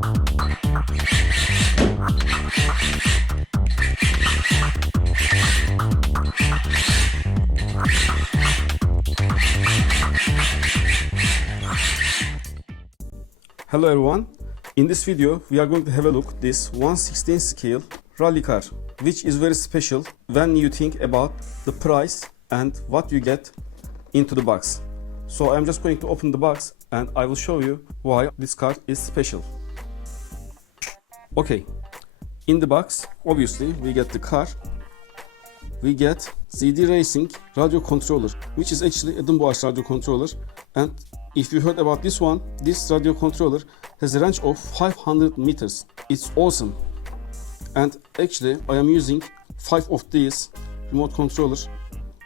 Hello everyone, in this video we are going to have a look at this 1/16 scale rally car, which is very special when you think about the price and what you get into the box. So I'm just going to open the box and I will show you why this car is special. Okay, in the box obviously we get the car, we get CD Racing radio controller, which is actually a unbox radio controller, and if you heard about this one, this radio controller has a range of 500 meters. It's awesome. And actually I am using 5 of these remote controllers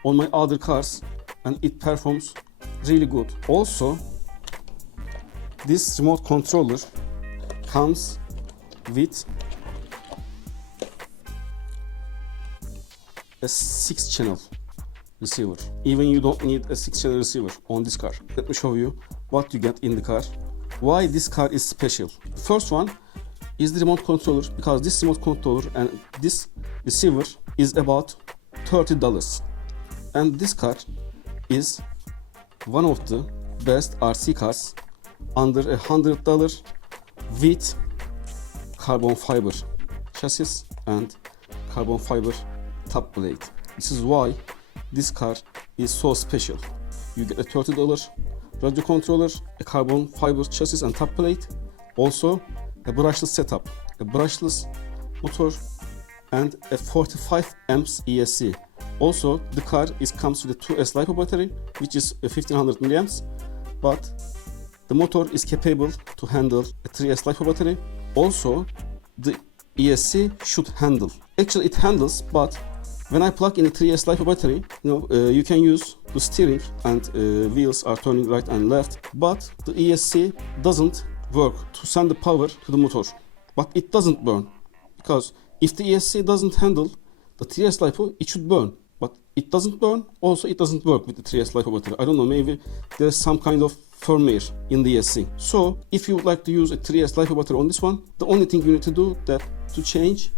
on my other cars and it performs really good. Also, this remote controller comes with a 6-channel receiver. Even you don't need a 6-channel receiver on this car. Let me show you what you get in the car. Why this car is special. First one is the remote controller, because this remote controller and this receiver is about $30. And this car is one of the best RC cars under $100 with carbon fiber chassis and carbon fiber top plate. This is why this car is so special. You get a $30 radio controller, a carbon fiber chassis and top plate, also a brushless setup, a brushless motor, and a 45 amps ESC. Also, the car comes with a 2S LiPo battery, which is 1500 milliamps, but the motor is capable to handle a 3S LiPo battery. Also, the ESC should handle. Actually, it handles, but when I plug in a 3S LiPo battery, you can use the steering and wheels are turning right and left, but the ESC doesn't work to send the power to the motor. But it doesn't burn, because if the ESC doesn't handle the 3S LiPo, it should burn. But it doesn't burn, also it doesn't work with the 3S LiPo battery. I don't know, maybe there's some kind of firmware in the ESC. So if you would like to use a 3S LiPo battery on this one, the only thing you need to do is to change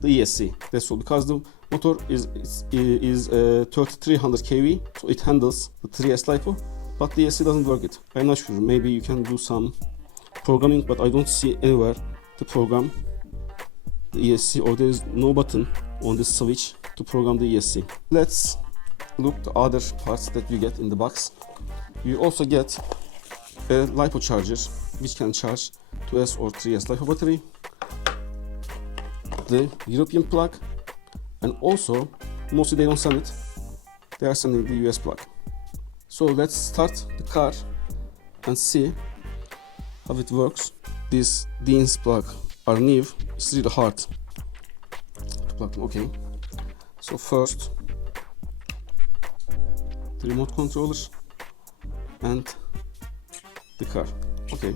the ESC. That's all, because the motor is 3300 kV, so it handles the 3S LiPo, but the ESC doesn't work it. I'm not sure, maybe you can do some programming, but I don't see anywhere to program the ESC, or there is no button on this switch to program the ESC. Let's look at the other parts that you get in the box. You also get a LiPo charger, which can charge 2S or 3S LiPo battery, the European plug, and also, mostly they don't send it, they are sending the US plug. So let's start the car and see how it works. These DINs plug are new, it's really hard to plug them. Okay, so first the remote controller and the car. Okay,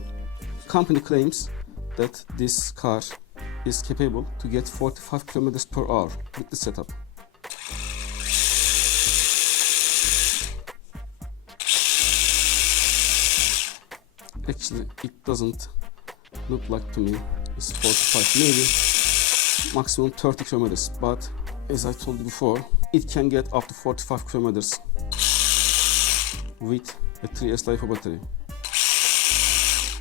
the company claims that this car is capable to get 45 km per hour with the setup. Actually, it doesn't look like to me it's 45, maybe maximum 30 kilometers, but as I told you before, it can get up to 45 kilometers with a 3S LiPo battery.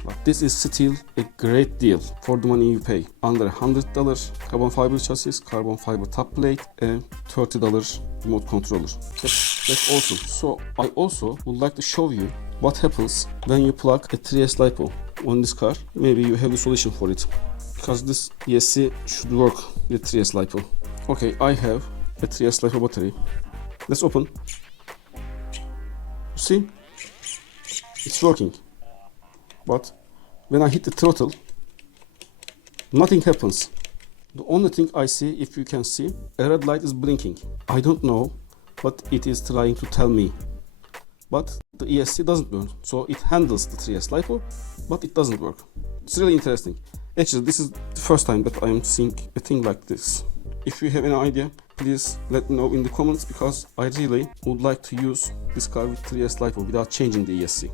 But this is still a great deal for the money you pay. Under $100 carbon fiber chassis, carbon fiber top plate, and $30 remote controller. That's awesome. So I also would like to show you what happens when you plug a 3S LiPo on this car. Maybe you have a solution for it, because this ESC should work with 3S LiPo. Okay, I have a 3S LiPo battery. Let's open. See, it's working. But when I hit the throttle, nothing happens. The only thing I see, if you can see, a red light is blinking. I don't know what it is trying to tell me. But the ESC doesn't burn, so it handles the 3S LiPo, but it doesn't work. It's really interesting. Actually, this is the first time that I am seeing a thing like this. If you have any idea, please let me know in the comments, because I really would like to use this car with 3S LiPo without changing the ESC.